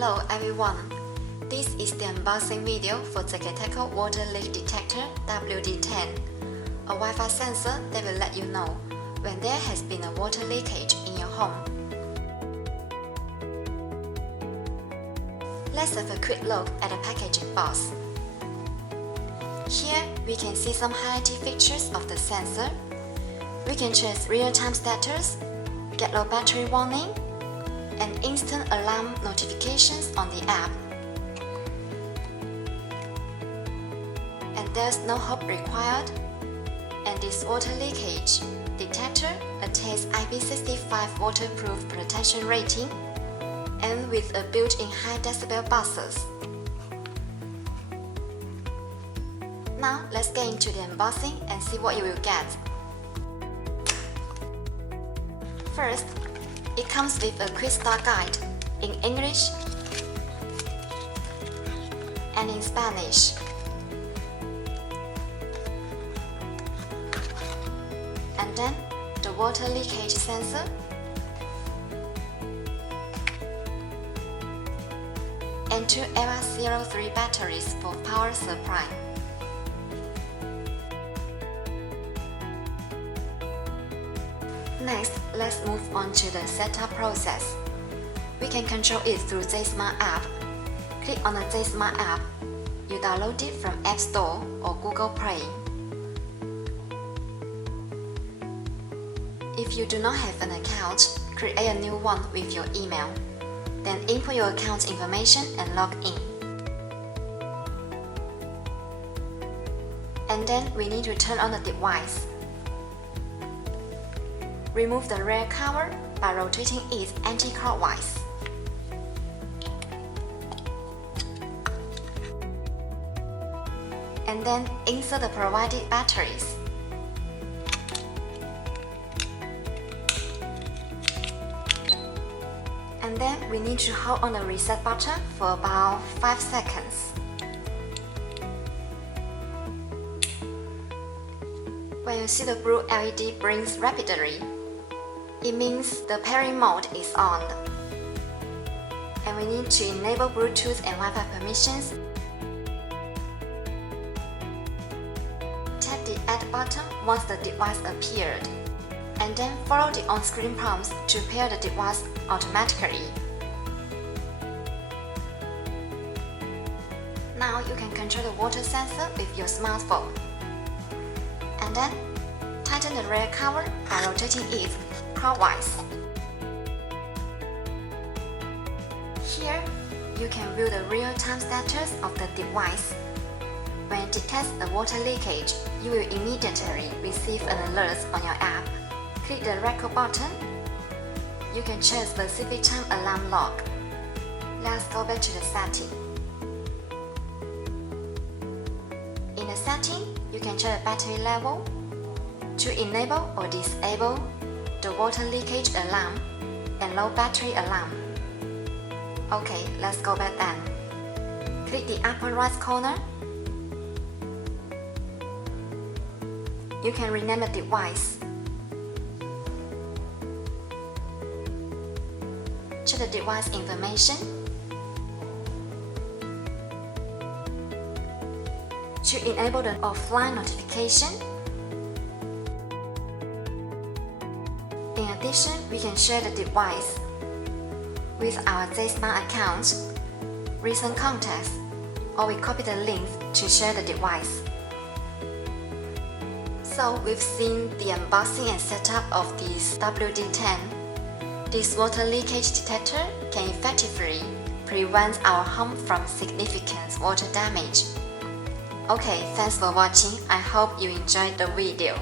Hello everyone, this is the unboxing video for ZKTeco water leak detector WD10, a Wi-Fi sensor that will let you know when there has been a water leakage in your home. Let's have a quick look at the packaging box. Here we can see some highlighted features of the sensor. We can choose real-time status, get low battery warning, and instant alarm notifications on the app. And there's no hop required. And this water leakage detector attains IP65 waterproof protection rating and with a built-in high decibel buzzers. Now let's get into the unboxing and see what you will get. First, it comes with a quick start guide in English and in Spanish. And then the water leakage sensor, and two EVA 03 batteries for power supply. Next, let's move on to the setup process. We can control it through ZSmart app. Click on the ZSmart app. You download it from App Store or Google Play. If you do not have an account, create a new one with your email. Then input your account information and log in. And then we need to turn on the device. Remove the rear cover by rotating it anti-clockwise. And then insert the provided batteries. And then we need to hold on the reset button for about 5 seconds. When you see the blue LED blinks rapidly, it means the pairing mode is on. And we need to enable Bluetooth and Wi-Fi permissions. Tap the Add button once the device appeared, and then follow the on-screen prompts to pair the device automatically. Now you can control the water sensor with your smartphone. And then tighten the rear cover by rotating it clockwise. Here, you can view the real-time status of the device. When it detects a water leakage, you will immediately receive an alert on your app. Click the record button. You can change specific time alarm log. Let's go back to the setting. In the setting, you can change the battery level to enable or disable the water leakage alarm and low battery alarm. Okay, let's go back then. Click the upper right corner. You can rename the device. Check the device information. To enable the offline notification. In addition, we can share the device with our ZSmart account, recent contacts, or we copy the link to share the device. So we've seen the unboxing and setup of this WD10. This water leakage detector can effectively prevent our home from significant water damage. Okay, thanks for watching. I hope you enjoyed the video.